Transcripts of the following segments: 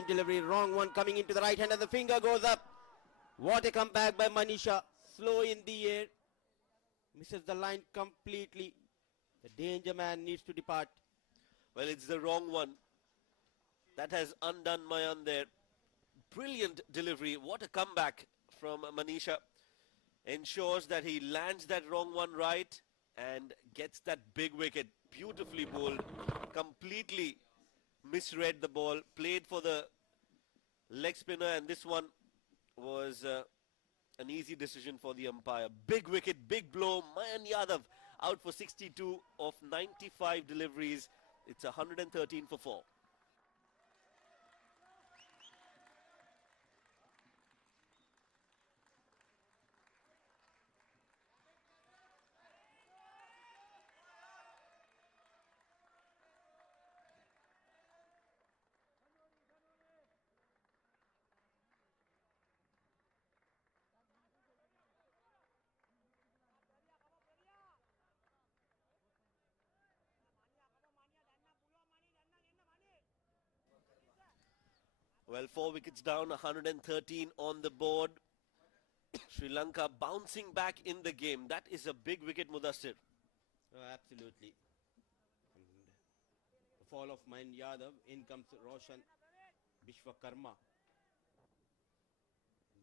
brilliant delivery. Wrong one coming into the right hand and the finger goes up. What a comeback by Manisha. Slow in the air. Misses the line completely. The danger man needs to depart. Well, it's the wrong one. That has undone Mayan there. Brilliant delivery. What a comeback from Manisha. Ensures that he lands that wrong one right and gets that big wicket. Beautifully bowled. Completely misread the ball. Played for the leg spinner, and this one was an easy decision for the umpire. Big wicket, big blow. Mayan Yadav out for 62 of 95 deliveries. It's 113 for 4. Well, 4 wickets down, 113 on the board. Sri Lanka bouncing back in the game. That is a big wicket, Mudassir. Oh, absolutely. And the fall of Mayan Yadav. In comes Roshan Vishwakarma.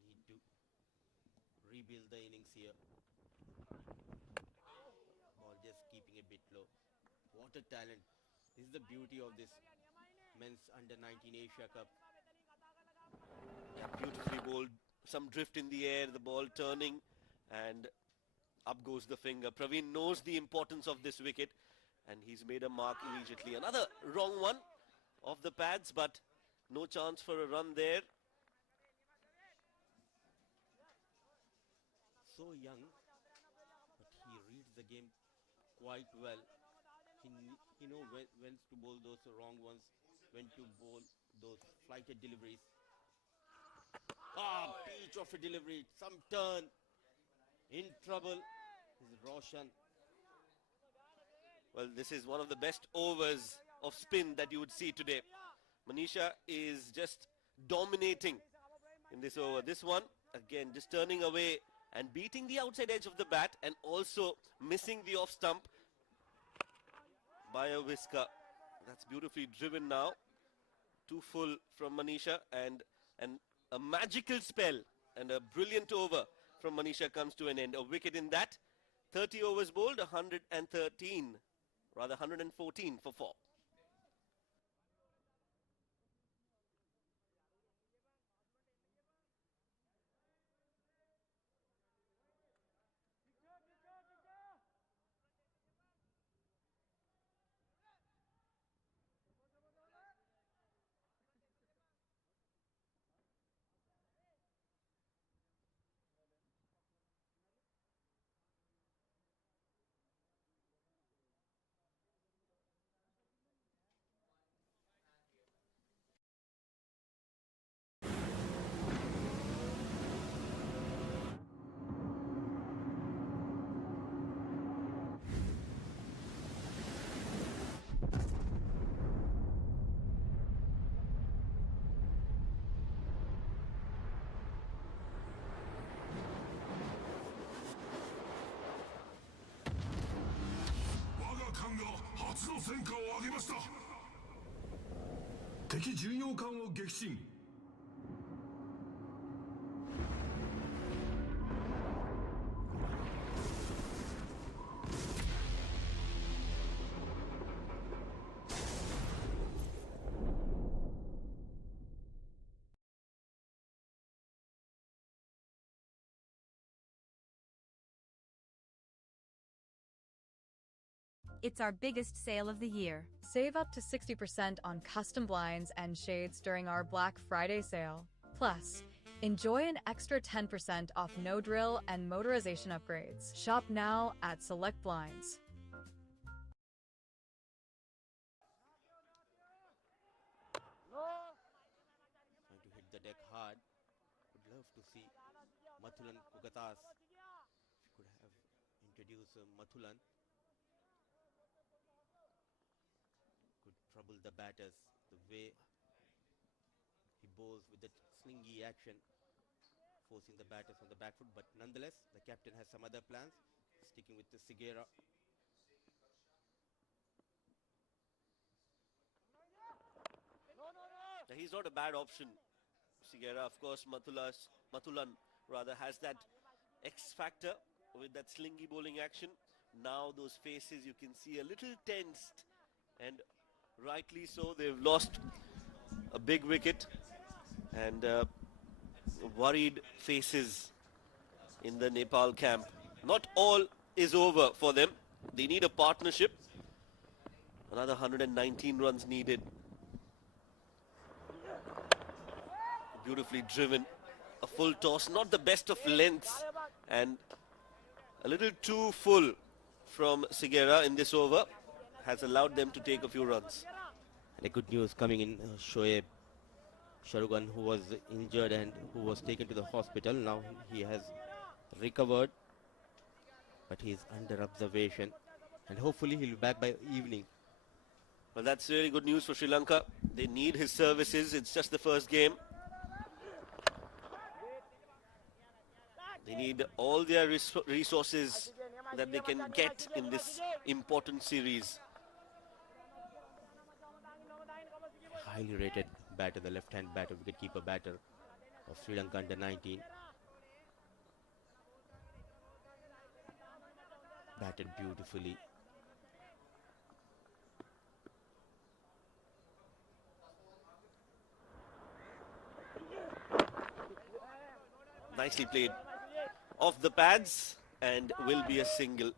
Need to rebuild the innings here. Ball just keeping a bit low. What a talent. This is the beauty of this men's under-19 Asia Cup. Yeah, beautifully bowled. Some drift in the air, the ball turning, and up goes the finger. Praveen knows the importance of this wicket, and he's made a mark immediately. Another wrong one off the pads, but no chance for a run there. So young, but he reads the game quite well. He knows when to bowl those wrong ones, when to bowl those flighted deliveries. Ah, peach of a delivery, some turn. In trouble is Roshan. Well, this is one of the best overs of spin that you would see today. Manisha is just dominating in this over. This one, again, just turning away and beating the outside edge of the bat and also missing the off stump by a whisker. That's beautifully driven now. Too full from Manisha, and a magical spell and a brilliant over from Manisha comes to an end. A wicket in that. 30 overs bowled, 113, rather 114 for 4. It's our biggest sale of the year. Save up to 60% on custom blinds and shades during our Black Friday sale. Plus, enjoy an extra 10% off no-drill and motorization upgrades. Shop now at Select Blinds. Trying to hit the deck hard. Would love to see Mathulan Kugatas. If you could have introduced Mathulan. Could trouble the batters. The way goes with the slingy action, forcing the batters on the back foot. But nonetheless, the captain has some other plans, sticking with the Sigera. He's not a bad option. Sigera, of course, Mathulan rather has that X factor with that slingy bowling action. Now those faces you can see a little tensed, and rightly so. They've lost a big wicket, and worried faces in the Nepal camp. Not all is over for them. They need a partnership. Another 119 runs needed. Beautifully driven. A full toss, not the best of lengths, and a little too full from Sigera in this over has allowed them to take a few runs. And a good news coming in, Shoaib Sharugan, who was injured and who was taken to the hospital. Now he has recovered, but he is under observation, and hopefully he'll be back by evening. Well, that's really good news for Sri Lanka. They need his services. It's just the first game. They need all their resources that they can get in this important series. Highly rated batter, the left-hand batter, wicket-keeper batter of Sri Lanka under 19. Batted beautifully. Nicely played. Off the pads and will be a single.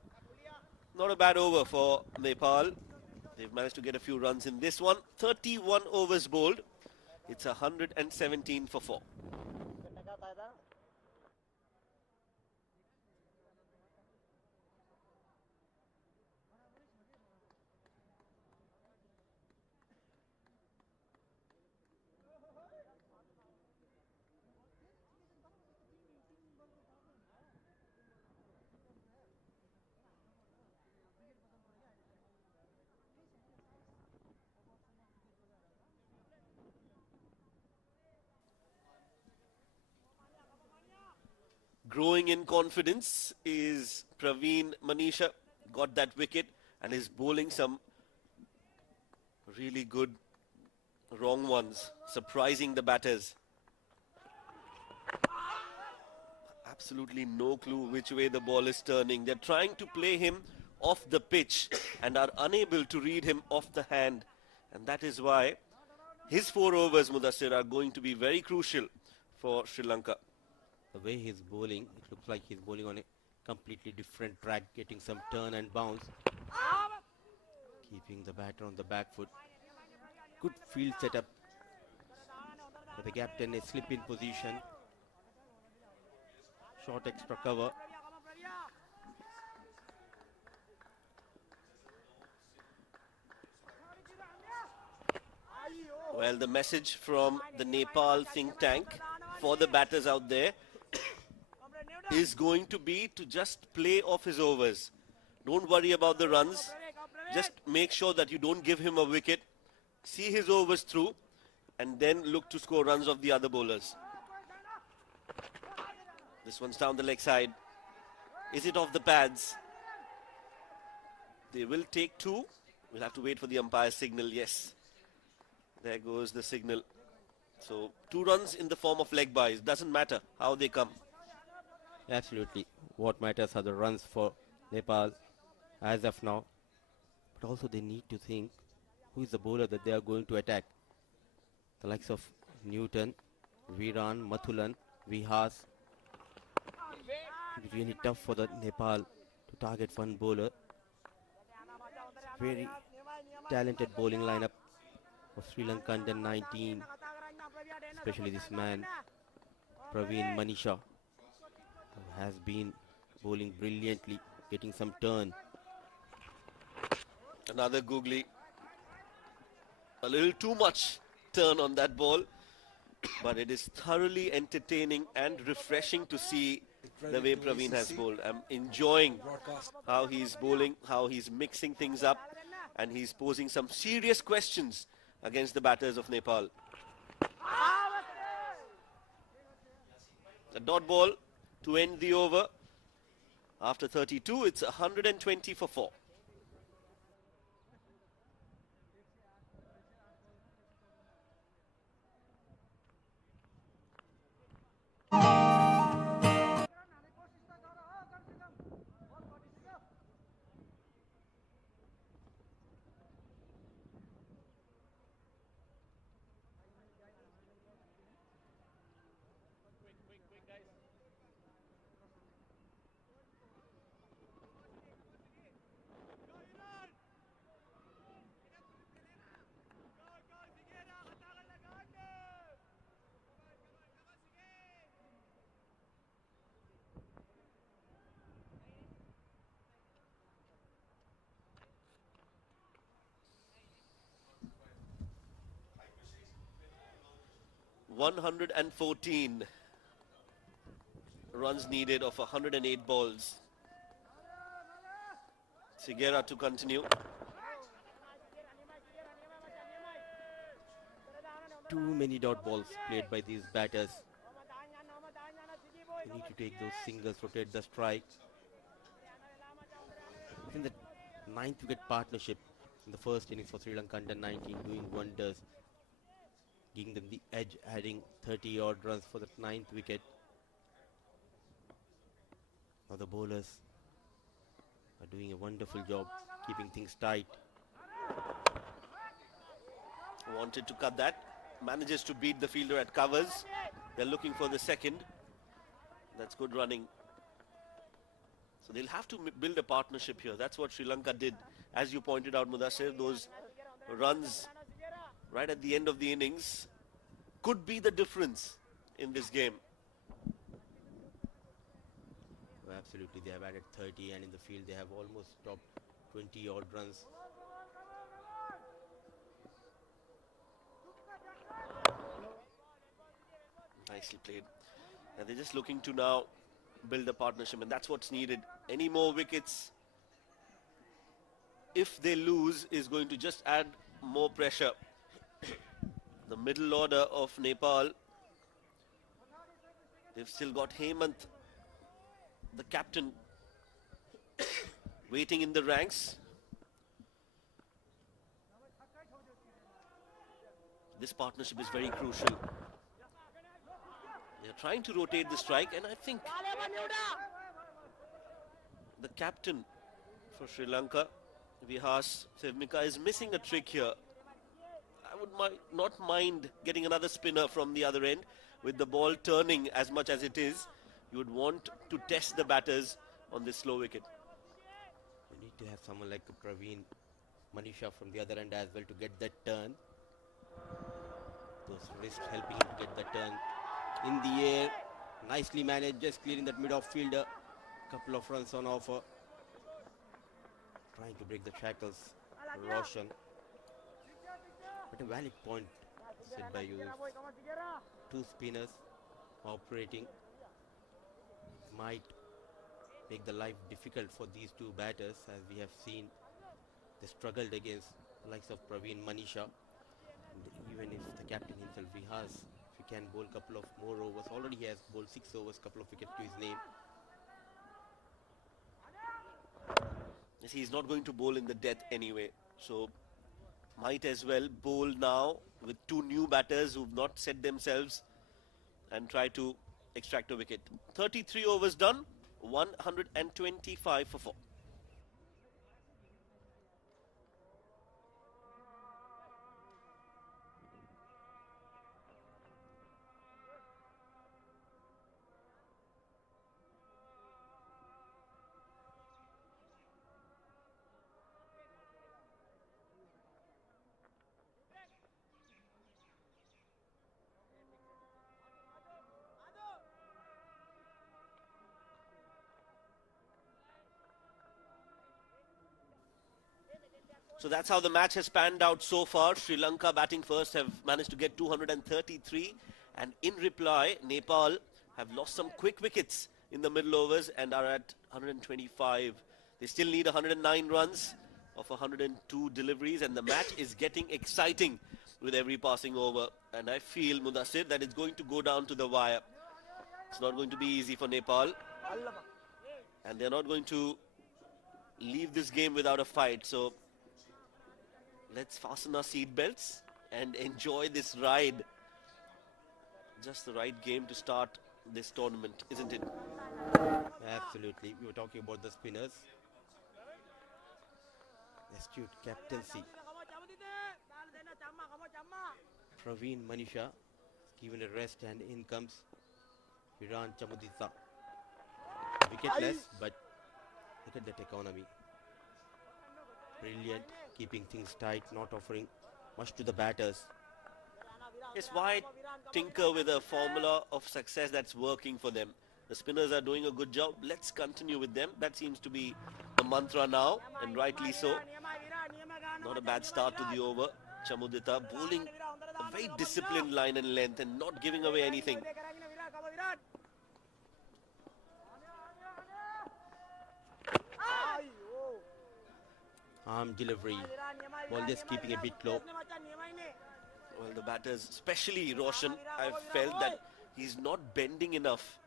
Not a bad over for Nepal. They've managed to get a few runs in this one. 31 overs bowled. It's 117 for 4. Growing in confidence is Praveen Manisha. Got that wicket and is bowling some really good wrong ones, surprising the batters. Absolutely no clue which way the ball is turning. They're trying to play him off the pitch and are unable to read him off the hand. And that is why his 4 overs, Mudassir, are going to be very crucial for Sri Lanka. The way he's bowling, it looks like he's bowling on a completely different track, getting some turn and bounce. Keeping the batter on the back foot. Good field setup for the captain, a slip in position. Short extra cover. Well, the message from the Nepal think tank for the batters out there is going to be to just play off his overs. Don't worry about the runs. Just make sure that you don't give him a wicket. See his overs through and then look to score runs off the other bowlers. This one's down the leg side. Is it off the pads? They will take 2. We'll have to wait for the umpire's signal. Yes. There goes the signal. So 2 runs in the form of leg byes. Doesn't matter how they come. Absolutely. What matters are the runs for Nepal as of now. But also they need to think who is the bowler that they are going to attack. The likes of Newton, Viran, Mathulan, Vihas. It will be really tough for the Nepal to target one bowler. Very talented bowling lineup of Sri Lanka under 19. Especially this man, Praveen Manisha, who has been bowling brilliantly, getting some turn. Another googly. A little too much turn on that ball. But it is thoroughly entertaining and refreshing to see the way Praveen has bowled. I'm enjoying how he's bowling, how he's mixing things up, and he's posing some serious questions against the batters of Nepal. A dot ball to end the over. After 32, it's 120 for 4. $114 runs needed of 108 balls. Sigera to continue. Too many dot balls played by these batters. They need to take those singles, rotate the strike. In the ninth wicket partnership in the first innings for Sri Lanka under 19 doing wonders, giving them the edge, adding 30 odd runs for the ninth wicket. Now the bowlers are doing a wonderful job keeping things tight. Wanted to cut that. Manages to beat the fielder at covers. They're looking for the second. That's good running. So they'll have to build a partnership here. That's what Sri Lanka did. As you pointed out, Mudassir, those runs right at the end of the innings could be the difference in this game. Well, absolutely, they have added 30 and in the field they have almost stopped 20 odd runs. Nicely played. And they're just looking to now build a partnership, and that's what's needed. Any more wickets, if they lose, is going to just add more pressure. The middle order of Nepal, they've still got Hemant, the captain, waiting in the ranks. This partnership is very crucial. They're trying to rotate the strike, and I think the captain for Sri Lanka, Vihas Sevmika, is missing a trick here. I would not mind getting another spinner from the other end. With the ball turning as much as it is, you would want to test the batters on this slow wicket. You need to have someone like Praveen Manisha from the other end as well to get that turn. Those wrists helping him to get the turn. In the air, nicely managed, just clearing that mid-off fielder. Couple of runs on offer. Trying to break the shackles, Roshan. But a valid point said by you. Two spinners operating might make the life difficult for these two batters, as we have seen they struggled against the likes of Praveen Manisha. And even if the captain himself, Vihas, if he can bowl a couple of more overs, already he has bowled 6 overs, couple of wickets to his name. Yes, he's not going to bowl in the death anyway, so might as well bowl now with two new batters who've not set themselves and try to extract a wicket. 33 overs done, 125 for 4. So that's how the match has panned out so far. Sri Lanka batting first have managed to get 233, and in reply Nepal have lost some quick wickets in the middle overs and are at 125. They still need 109 runs of 102 deliveries, and the match is getting exciting with every passing over, and I feel, Mudassir, that it's going to go down to the wire. It's not going to be easy for Nepal. And they're not going to leave this game without a fight. So let's fasten our seat belts and enjoy this ride. Just the right game to start this tournament, isn't it? Absolutely. We were talking about the spinners. Astute captaincy. Praveen Manisha given a rest and in comes Viran Chamudita. Wicketless, but look at that economy. Brilliant, keeping things tight, not offering much to the batters. Yes, why tinker with a formula of success that's working for them? The spinners are doing a good job. Let's continue with them. That seems to be the mantra now, and rightly so. Not a bad start to the over. Chamudita bowling a very disciplined line and length and not giving away anything. Arm delivery. Ball just keeping a bit low. Well, the batters, especially Roshan, I've felt that he's not bending enough.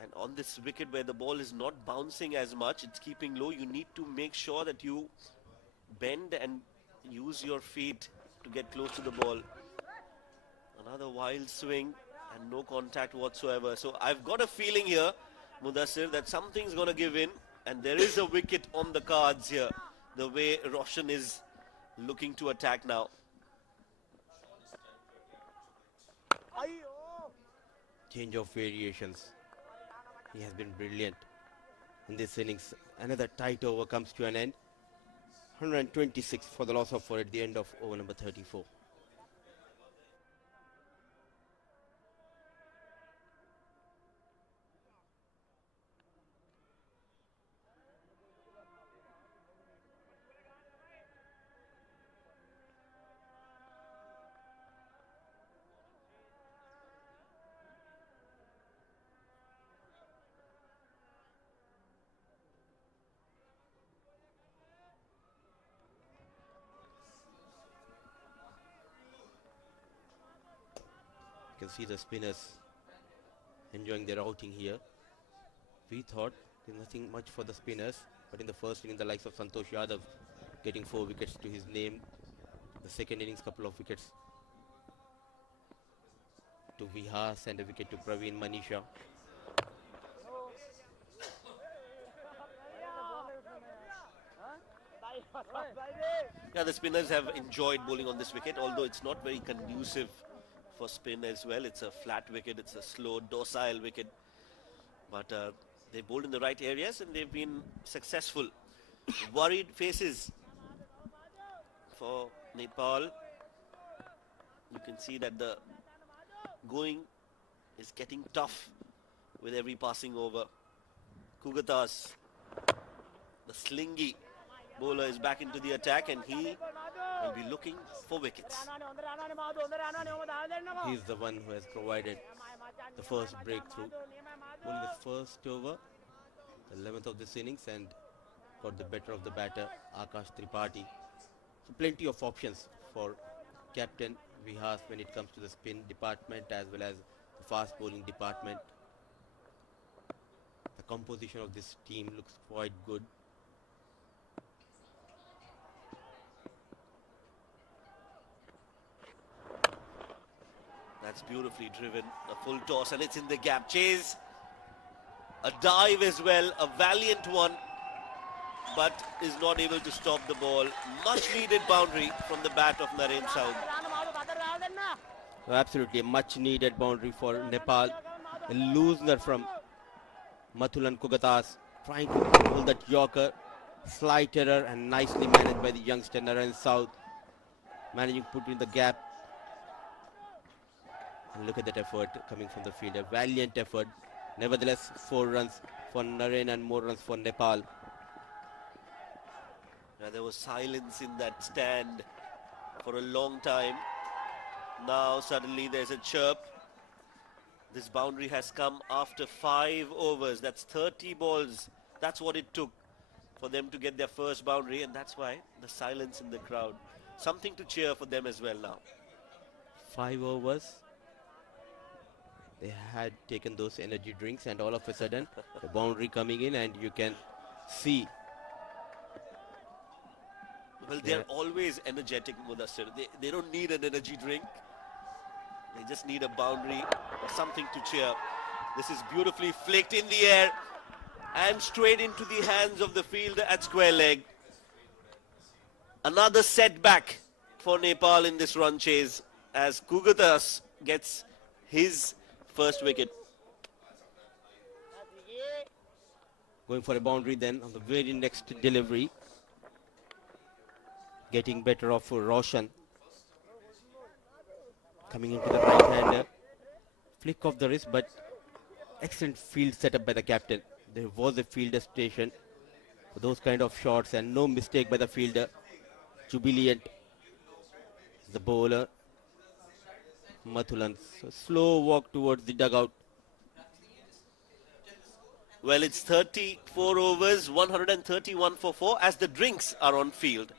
And on this wicket where the ball is not bouncing as much, it's keeping low, you need to make sure that you bend and use your feet to get close to the ball. Another wild swing and no contact whatsoever. So I've got a feeling here, Mudassir, that something's going to give in. And there is a wicket on the cards here, the way Roshan is looking to attack now. Change of variations. He has been brilliant in this innings. Another tight over comes to an end. 126 for the loss of 4 at the end of over number 34. You can see the spinners enjoying their outing here. We thought there's nothing much for the spinners, but in the first inning, the likes of Santosh Yadav getting 4 wickets to his name. The second innings, couple of wickets to Vihas and a wicket to Praveen Manisha. Yeah, the spinners have enjoyed bowling on this wicket, although it's not very conducive for spin as well. It's a flat wicket, it's a slow, docile wicket. But they bowled in the right areas and they've been successful. Worried faces for Nepal. You can see that the going is getting tough with every passing over. Kugatas, the slingy bowler, is back into the attack and he will be looking for wickets. He's the one who has provided the first breakthrough. Bowling the first over, the 11th of this innings, and got the better of the batter, Akash Tripathi. So plenty of options for Captain Vihas when it comes to the spin department as well as the fast bowling department. The composition of this team looks quite good. That's beautifully driven. A full toss and it's in the gap. Chase. A dive as well. A valiant one. But is not able to stop the ball. Much needed boundary from the bat of Naren Saud. So absolutely a much needed boundary for Nepal. A loosener from Mathulan Kugatas, trying to pull that Yorker. Slight error and nicely managed by the youngster Naren Saud. Managing to put in the gap. And look at that effort coming from the field. A valiant effort. Nevertheless, 4 runs for Naren and more runs for Nepal. Now, there was silence in that stand for a long time. Now suddenly there's a chirp. This boundary has come after 5 overs. That's 30 balls. That's what it took for them to get their first boundary, and that's why the silence in the crowd. Something to cheer for them as well now. 5 overs. They had taken those energy drinks, and all of a sudden, the boundary coming in, and you can see. Well, they're Yeah, always energetic, Mudassir. They don't need an energy drink. They just need a boundary or something to cheer. This is beautifully flicked in the air and straight into the hands of the fielder at square leg. Another setback for Nepal in this run chase as Kugatas gets his first wicket. going for a boundary then on the very next delivery. Getting better off for Roshan. Coming into the right-hander. Flick of the wrist, but excellent field setup by the captain. There was a fielder station for those kind of shots, and no mistake by the fielder. Jubilant, the bowler. Mathulan, so slow walk towards the dugout. Well, it's 34 overs, 131 for 4 as the drinks are on field.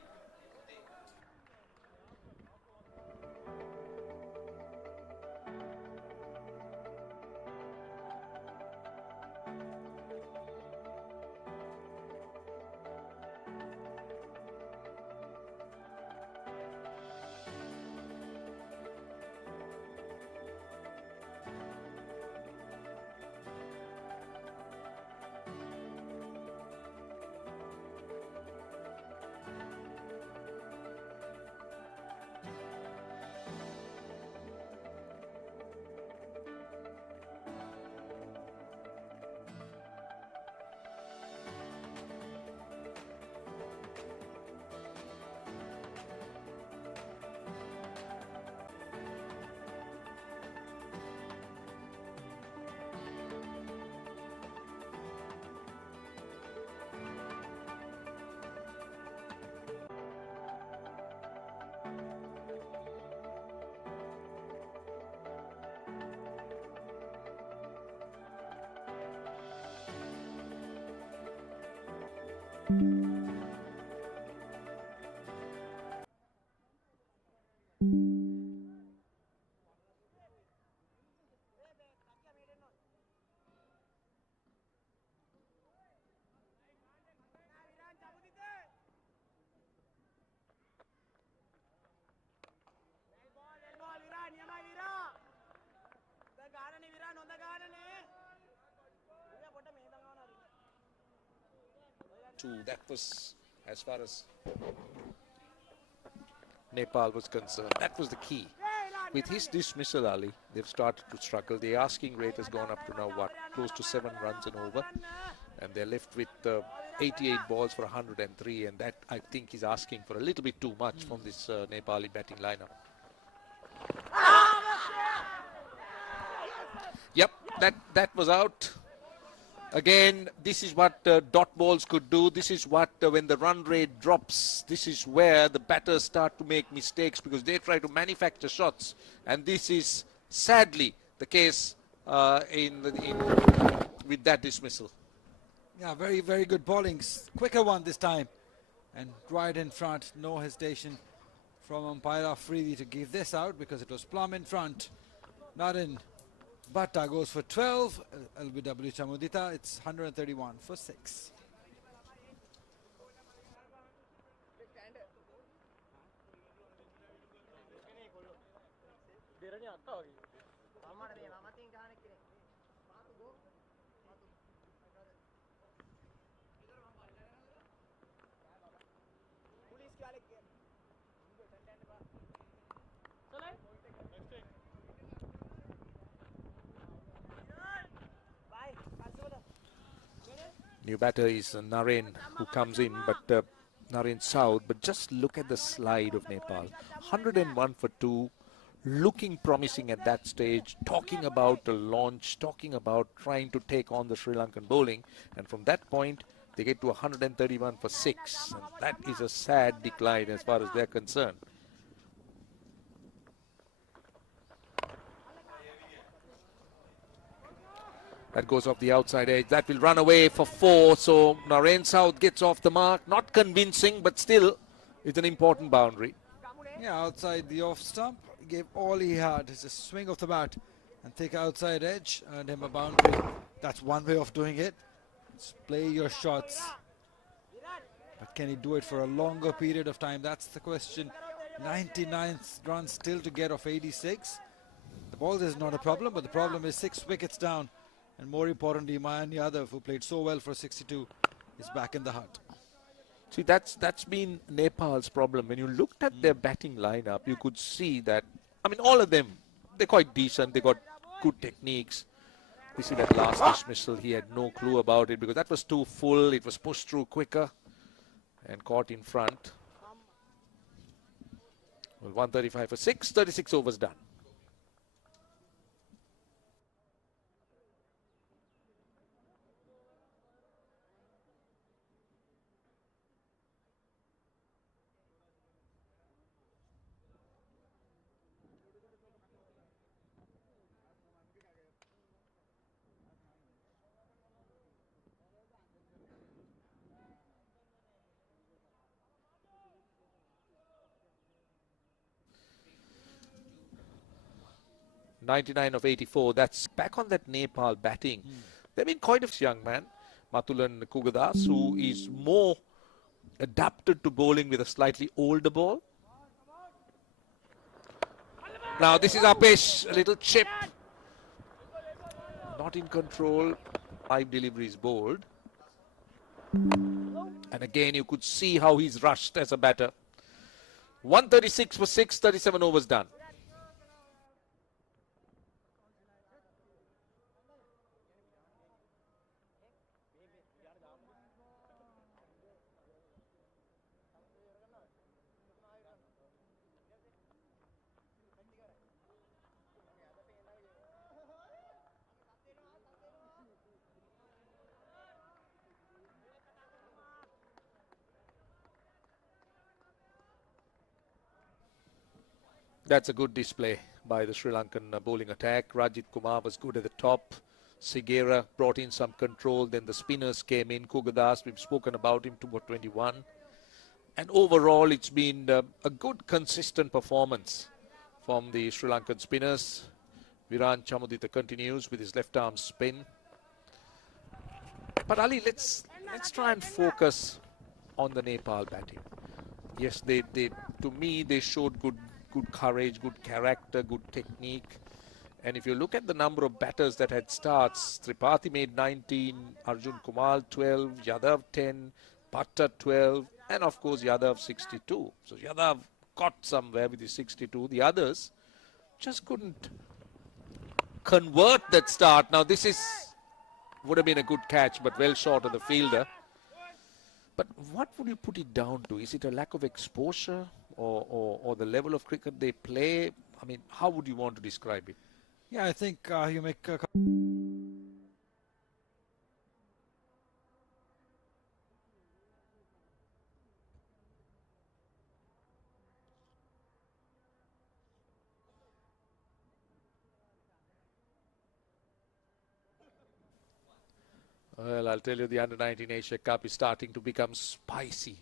That was, as far as Nepal was concerned, that was the key. With his dismissal, Ali, they've started to struggle. The asking rate has gone up to now, what, close to 7 runs and over. And they're left with 88 balls for 103. And that, I think, is asking for a little bit too much from this Nepali batting lineup. Yep, that was out. Again, this is what dot balls could do. This is what, when the run rate drops, this is where the batters start to make mistakes because they try to manufacture shots. And this is sadly the case with that dismissal. Yeah, very, very good bowling. Quicker one this time. And right in front, no hesitation from umpire Afridi to give this out because it was plumb in front. Not in. Bhatta goes for 12. LBW Chamudita, it's 131 for 6. New batter is Naren who comes in, but Naren South. But just look at the slide of Nepal. 101 for 2, looking promising at that stage, talking about a launch, talking about trying to take on the Sri Lankan bowling. And from that point, they get to 131 for 6. And that is a sad decline as far as they're concerned. That goes off the outside edge. That will run away for 4. So Naren South gets off the mark. Not convincing, but still it's an important boundary. Yeah, outside the off stump. He gave all he had. It's a swing of the bat. and thick outside edge, earned him a boundary. That's one way of doing it. Just play your shots. But can he do it for a longer period of time? That's the question. 99 runs still to get off 86. The ball is not a problem, but the problem is 6 wickets down. And more importantly, Mayan Yadav, who played so well for 62, is back in the hunt. See, that's been Nepal's problem. When you looked at their batting lineup, you could see that, I mean, all of them, they're quite decent. They got good techniques. You see that last dismissal, he had no clue about it because that was too full. It was pushed through quicker and caught in front. Well, 135 for 6, 36 overs done. .99 of 84. That's back on that Nepal batting. They've been quite a young man, Matulan Kugadas, who is more adapted to bowling with a slightly older ball. Now this is Apesh, a little chip. Not in control. 5 deliveries bowled. And again, you could see how he's rushed as a batter. 136 for 6, 37 overs done. That's a good display by the Sri Lankan bowling attack. Rajit Kumar was good at the top. Sigera brought in some control. Then the spinners came in. Kugadas, we've spoken about him, 21. And overall, it's been a good, consistent performance from the Sri Lankan spinners. Viran Chamudita continues with his left arm spin. But Ali, let's try and focus on the Nepal batting. Yes, they to me, they showed good courage, good character, good technique. And if you look at the number of batters that had starts, Tripathi made 19, Arjun Kumar 12, Yadav 10, Bhatta 12, and of course Yadav 62. So Yadav got somewhere with his 62. The others just couldn't convert that start. Now this would have been a good catch, but well short of the fielder. But what would you put it down to? Is it a lack of exposure or the level of cricket they play? I mean, how would you want to describe it? Yeah, I think you make a Well, I'll tell you, the Under-19 Asia Cup is starting to become spicy.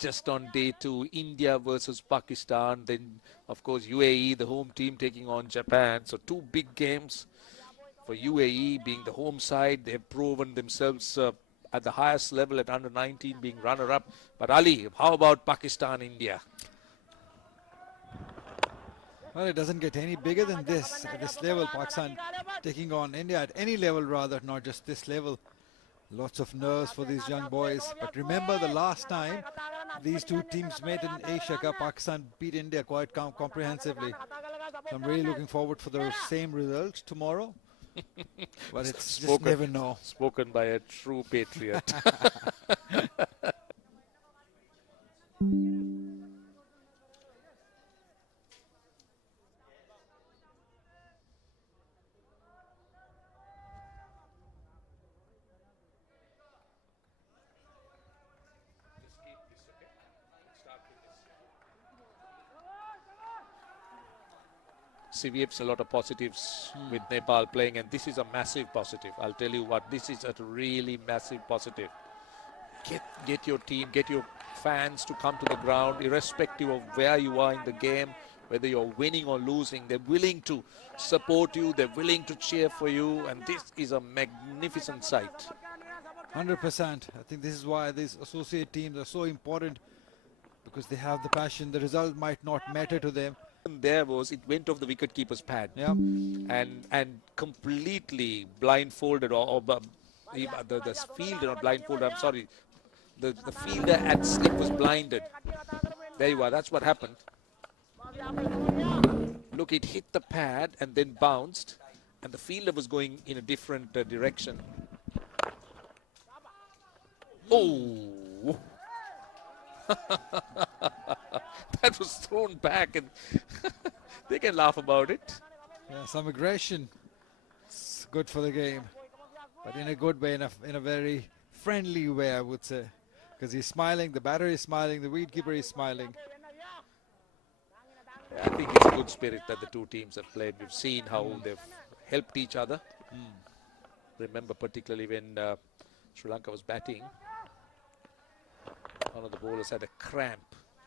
Just on day 2, India versus Pakistan. Then, of course, UAE, the home team, taking on Japan. So 2 big games for UAE being the home side. They've proven themselves at the highest level at Under-19, being runner-up. But Ali, how about Pakistan, India? Well, it doesn't get any bigger than this at this level. Pakistan taking on India at any level, rather, not just this level. Lots of nerves for these young boys. But remember the last time these two teams met in Asia Cup, Pakistan beat India quite comprehensively. So I'm really looking forward for the same result tomorrow. But it's just never know. Spoken by a true patriot. See, we have a lot of positives with Nepal playing, and this is a massive positive. I'll tell you what, this is a really massive positive. Get your team, get your fans to come to the ground, irrespective of where you are in the game, Whether you're winning or losing, they're willing to support you, they're willing to cheer for you, and this is a magnificent sight. 100%. I think this is why these associate teams are so important, because they have the passion. The result might not matter to them. There was, it went off the wicketkeeper's pad, Yeah. and completely blindfolded, the fielder, not blindfolded, I'm sorry, the fielder at slip was blinded. There you are, that's what happened. Look, it hit the pad and then bounced, and the fielder was going in a different direction. Oh! That was thrown back, and they can laugh about it. Yeah, some aggression. It's good for the game, but in a good way, in a very friendly way, I would say, because he's smiling, the batter is smiling, the wicketkeeper is smiling. I think it's a good spirit that the two teams have played. We've seen how they've helped each other. Remember, particularly when Sri Lanka was batting, one of the bowlers had a cramp